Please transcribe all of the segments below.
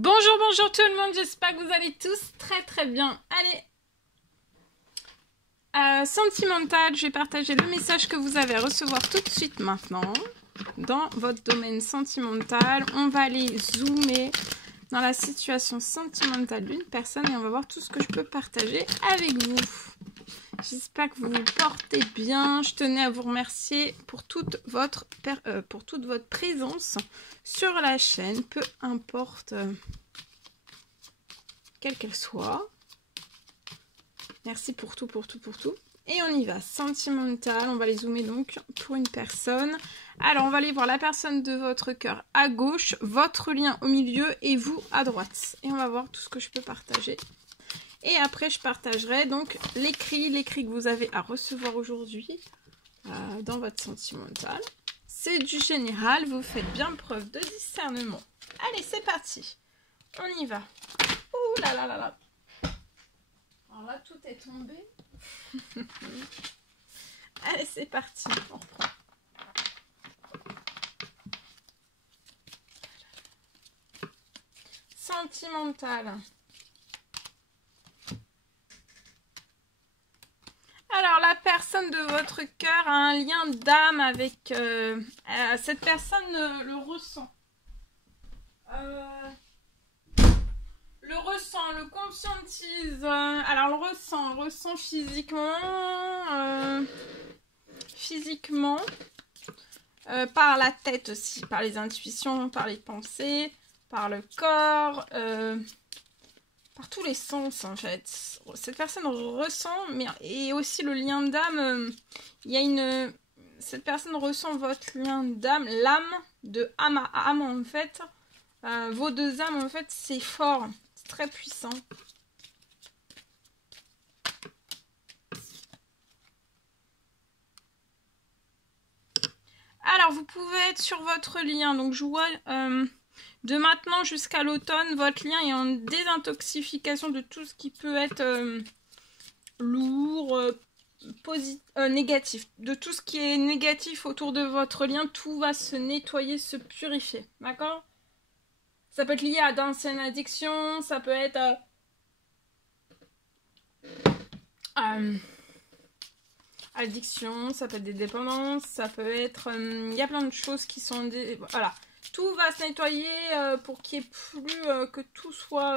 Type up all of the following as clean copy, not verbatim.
Bonjour, bonjour tout le monde, j'espère que vous allez tous très bien. Allez, Sentimental, je vais partager le message que vous allez recevoir tout de suite maintenant. Dans votre domaine sentimental, on va aller zoomer dans la situation sentimentale d'une personne et on va voir tout ce que je peux partager avec vous. J'espère que vous vous portez bien. Je tenais à vous remercier pour toute votre présence sur la chaîne, peu importe quelle qu'elle soit. Merci pour tout. Et on y va. Sentimental, on va les zoomer donc pour une personne. Alors, on va aller voir la personne de votre cœur à gauche, votre lien au milieu et vous à droite. Et on va voir tout ce que je peux partager. Et après, je partagerai donc l'écrit que vous avez à recevoir aujourd'hui dans votre sentimental. C'est du général, vous faites bien preuve de discernement. Allez, c'est parti. On y va. Ouh là là là là. Alors là, tout est tombé. Allez, c'est parti. On reprend. Sentimental. Alors, la personne de votre cœur a un lien d'âme avec... cette personne le ressent. Le ressent, le conscientise. Alors, le ressent physiquement. Par la tête aussi, par les intuitions, par les pensées, par le corps... par tous les sens en fait. Cette personne ressent, et aussi le lien d'âme, cette personne ressent votre lien d'âme, l'âme, de âme à âme en fait. Vos deux âmes en fait, c'est fort, c'est très puissant. Alors vous pouvez être sur votre lien, donc je vois... de maintenant jusqu'à l'automne, votre lien est en désintoxification de tout ce qui peut être lourd, négatif. De tout ce qui est négatif autour de votre lien, tout va se nettoyer, se purifier. D'accord? Ça peut être lié à d'anciennes addictions, ça peut être... addiction, ça peut être des dépendances, ça peut être... Il y a plein de choses qui sont... Voilà. Tout va se nettoyer pour qu'il n'y ait plus que tout soit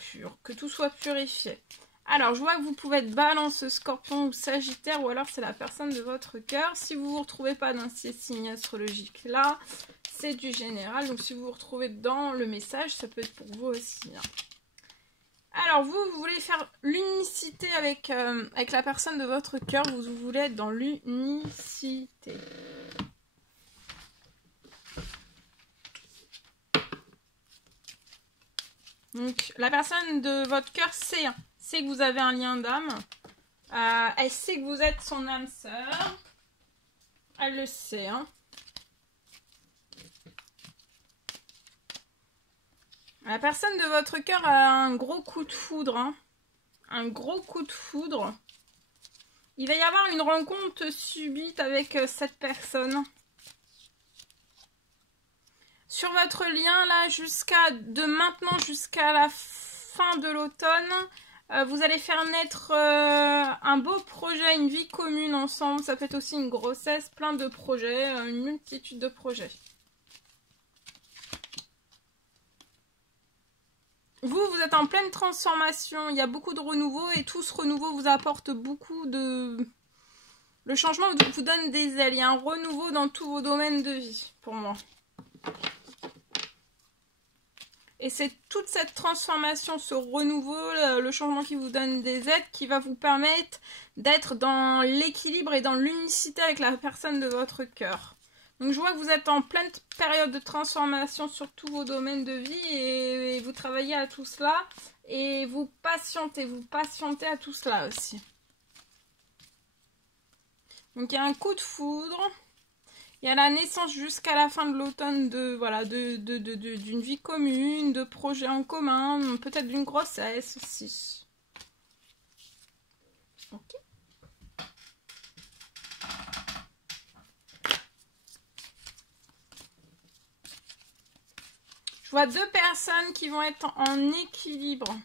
pur, que tout soit purifié. Alors, je vois que vous pouvez être Balance, Scorpion ou Sagittaire, ou alors c'est la personne de votre cœur. Si vous ne vous retrouvez pas dans ces signes astrologiques là, c'est du général. Donc, si vous vous retrouvez dans le message, ça peut être pour vous aussi. Hein. Alors, vous voulez faire l'unicité avec la personne de votre cœur. Vous voulez être dans l'unicité. Donc, la personne de votre cœur sait que vous avez un lien d'âme. Elle sait que vous êtes son âme sœur. Elle le sait. Hein. La personne de votre cœur a un gros coup de foudre. Hein. Un gros coup de foudre. Il va y avoir une rencontre subite avec cette personne. Sur votre lien, là, de maintenant jusqu'à la fin de l'automne, vous allez faire naître un beau projet, une vie commune ensemble. Ça peut être aussi une grossesse, plein de projets, une multitude de projets. Vous êtes en pleine transformation. Il y a beaucoup de renouveau et tout ce renouveau vous apporte beaucoup de... Le changement vous donne des ailes. Il y a un renouveau dans tous vos domaines de vie, pour moi. Et c'est toute cette transformation, ce renouveau, le changement qui vous donne des aides, qui va vous permettre d'être dans l'équilibre et dans l'unicité avec la personne de votre cœur. Donc je vois que vous êtes en pleine période de transformation sur tous vos domaines de vie et vous travaillez à tout cela. Et vous patientez à tout cela aussi. Donc il y a un coup de foudre. Il y a la naissance jusqu'à la fin de l'automne d'une vie commune, de projets en commun, peut-être d'une grossesse aussi. Ok. Je vois 2 personnes qui vont être en équilibre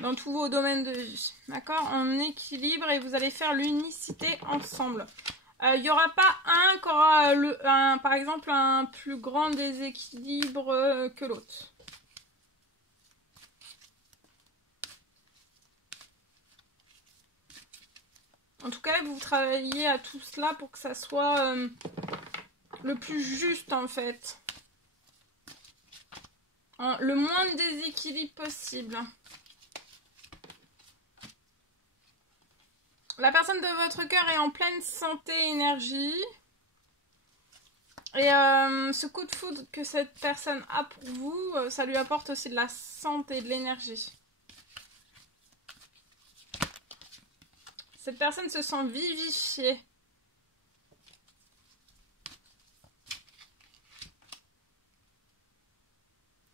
dans tous vos domaines de vie. D'accord? En équilibre et vous allez faire l'unicité ensemble. Il n'y aura pas un qui aura, par exemple, un plus grand déséquilibre que l'autre. En tout cas, vous travaillez à tout cela pour que ça soit le plus juste, en fait. Le moins de déséquilibre possible. La personne de votre cœur est en pleine santé et énergie. Et ce coup de foudre que cette personne a pour vous, ça lui apporte aussi de la santé et de l'énergie. Cette personne se sent vivifiée.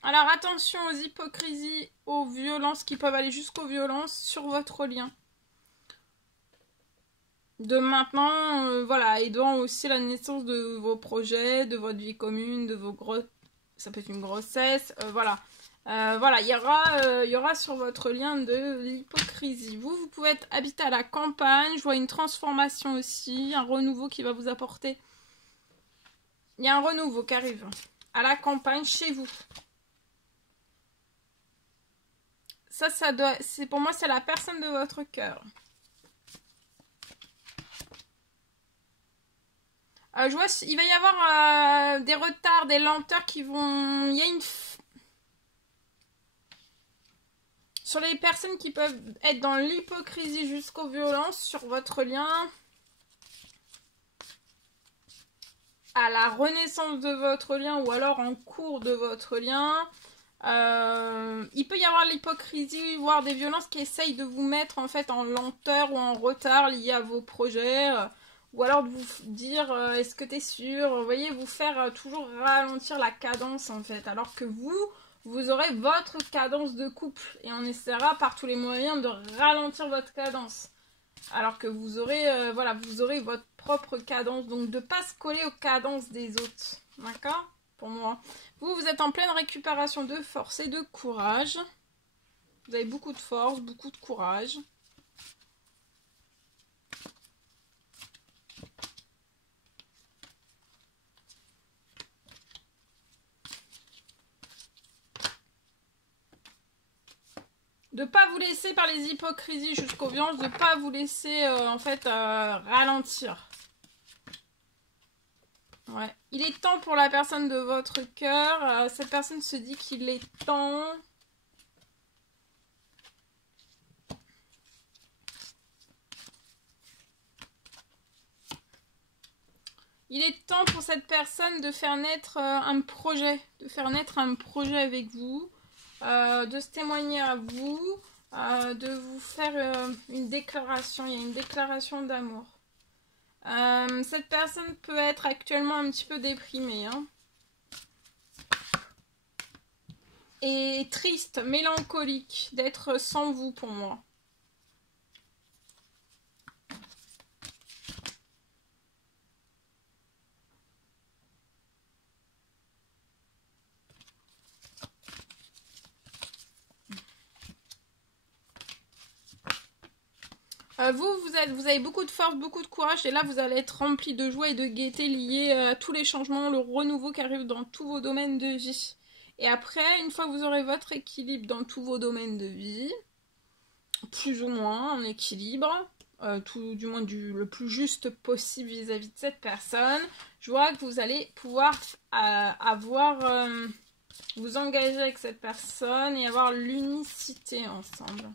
Alors attention aux hypocrisies, aux violences qui peuvent aller jusqu'aux violences sur votre lien. De maintenant, voilà, aidant aussi la naissance de vos projets, de votre vie commune, de vos ça peut être une grossesse, voilà. Voilà, il y aura sur votre lien de l'hypocrisie. Vous pouvez être habité à la campagne. Je vois une transformation aussi, un renouveau qui va vous apporter. Il y a un renouveau qui arrive à la campagne chez vous. Ça doit, pour moi, c'est la personne de votre cœur. Je vois, il va y avoir des retards, des lenteurs qui vont... Il y a une... Sur les personnes qui peuvent être dans l'hypocrisie jusqu'aux violences sur votre lien, à la renaissance de votre lien ou alors en cours de votre lien, il peut y avoir l'hypocrisie, voire des violences qui essayent de vous mettre en fait en lenteur ou en retard liés à vos projets, ou alors de vous dire est-ce que tu es sûr, vous voyez, vous faire toujours ralentir la cadence en fait, alors que vous aurez votre cadence de couple et on essaiera par tous les moyens de ralentir votre cadence. Alors que vous aurez, voilà, vous aurez votre propre cadence. Donc de ne pas se coller aux cadences des autres. D'accord? Pour moi. Vous êtes en pleine récupération de force et de courage. Vous avez beaucoup de force, beaucoup de courage. De ne pas vous laisser par les hypocrisies jusqu'aux violences, de ne pas vous laisser en fait ralentir. Ouais. Il est temps pour la personne de votre cœur. Cette personne se dit qu'il est temps. Il est temps pour cette personne de faire naître un projet. De faire naître un projet avec vous. De se témoigner à vous, de vous faire une déclaration. Il y a une déclaration d'amour. Cette personne peut être actuellement un petit peu déprimée. Hein, et triste, mélancolique d'être sans vous pour moi. Vous avez beaucoup de force, beaucoup de courage et là vous allez être rempli de joie et de gaieté liés à tous les changements, le renouveau qui arrive dans tous vos domaines de vie. Et après, une fois que vous aurez votre équilibre dans tous vos domaines de vie, plus ou moins en équilibre, tout du moins le plus juste possible vis-à-vis de cette personne, je vois que vous allez pouvoir vous engager avec cette personne et avoir l'unicité ensemble.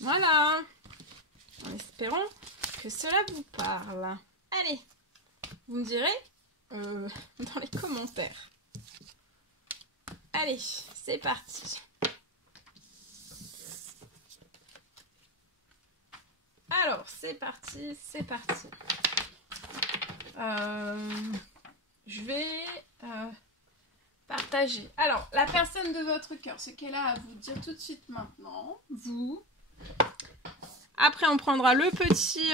Voilà, en espérant que cela vous parle. Allez, vous me direz dans les commentaires. Allez, c'est parti. Alors, c'est parti, c'est parti. Je vais partager. Alors, la personne de votre cœur, ce qu'elle a à vous dire tout de suite maintenant, vous... Après, on prendra le petit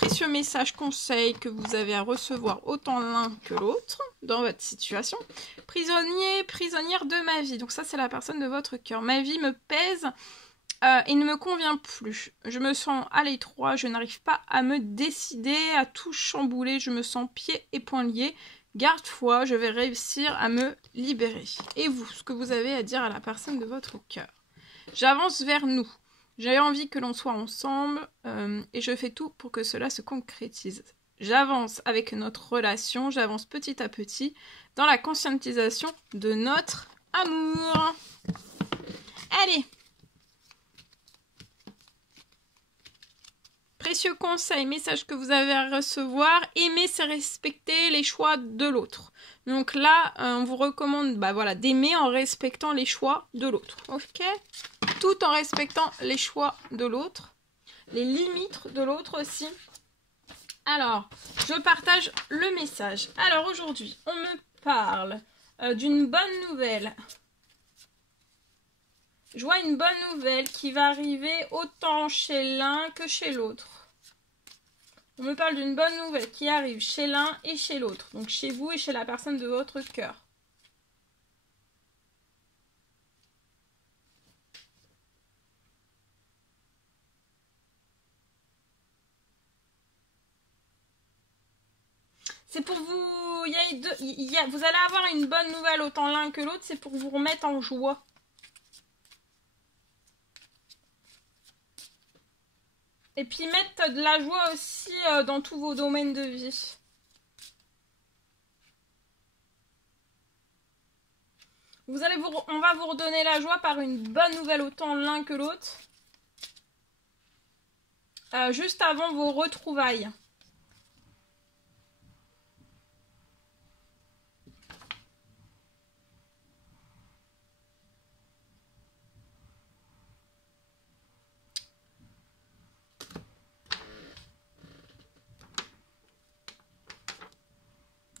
précieux messages, conseils que vous avez à recevoir autant l'un que l'autre dans votre situation. Prisonnier, prisonnière de ma vie. Donc ça, c'est la personne de votre cœur. Ma vie me pèse et ne me convient plus. Je me sens à l'étroit, je n'arrive pas à me décider, à tout chambouler. Je me sens pieds et poings liés. Garde foi, je vais réussir à me libérer. Et vous, ce que vous avez à dire à la personne de votre cœur. J'avance vers nous. J'ai envie que l'on soit ensemble et je fais tout pour que cela se concrétise. J'avance avec notre relation, j'avance petit à petit dans la conscientisation de notre amour. Allez! Précieux conseil, message que vous avez à recevoir. Aimer, c'est respecter les choix de l'autre. Donc là, on vous recommande d'aimer en respectant les choix de l'autre. Ok? Tout en respectant les choix de l'autre. Les limites de l'autre aussi. Alors, je partage le message. Alors aujourd'hui, on me parle d'une bonne nouvelle. Je vois une bonne nouvelle qui va arriver autant chez l'un que chez l'autre. On me parle d'une bonne nouvelle qui arrive chez l'un et chez l'autre. Donc chez vous et chez la personne de votre cœur. C'est pour vous... vous allez avoir une bonne nouvelle autant l'un que l'autre. C'est pour vous remettre en joie. Et puis mettre de la joie aussi dans tous vos domaines de vie. On va vous redonner la joie par une bonne nouvelle autant l'un que l'autre. Juste avant vos retrouvailles.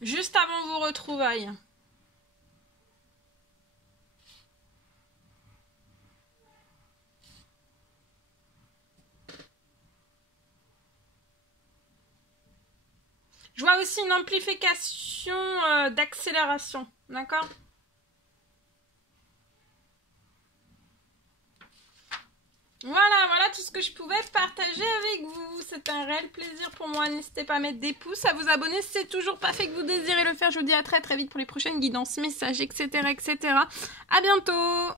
Juste avant vos retrouvailles. Je vois aussi une amplification d'accélération. D'accord ? Voilà tout ce que je pouvais partager avec vous. C'est un réel plaisir pour moi. N'hésitez pas à mettre des pouces, à vous abonner si c'est toujours pas fait que vous désirez le faire. Je vous dis à très vite pour les prochaines guidances, messages, etc. À bientôt!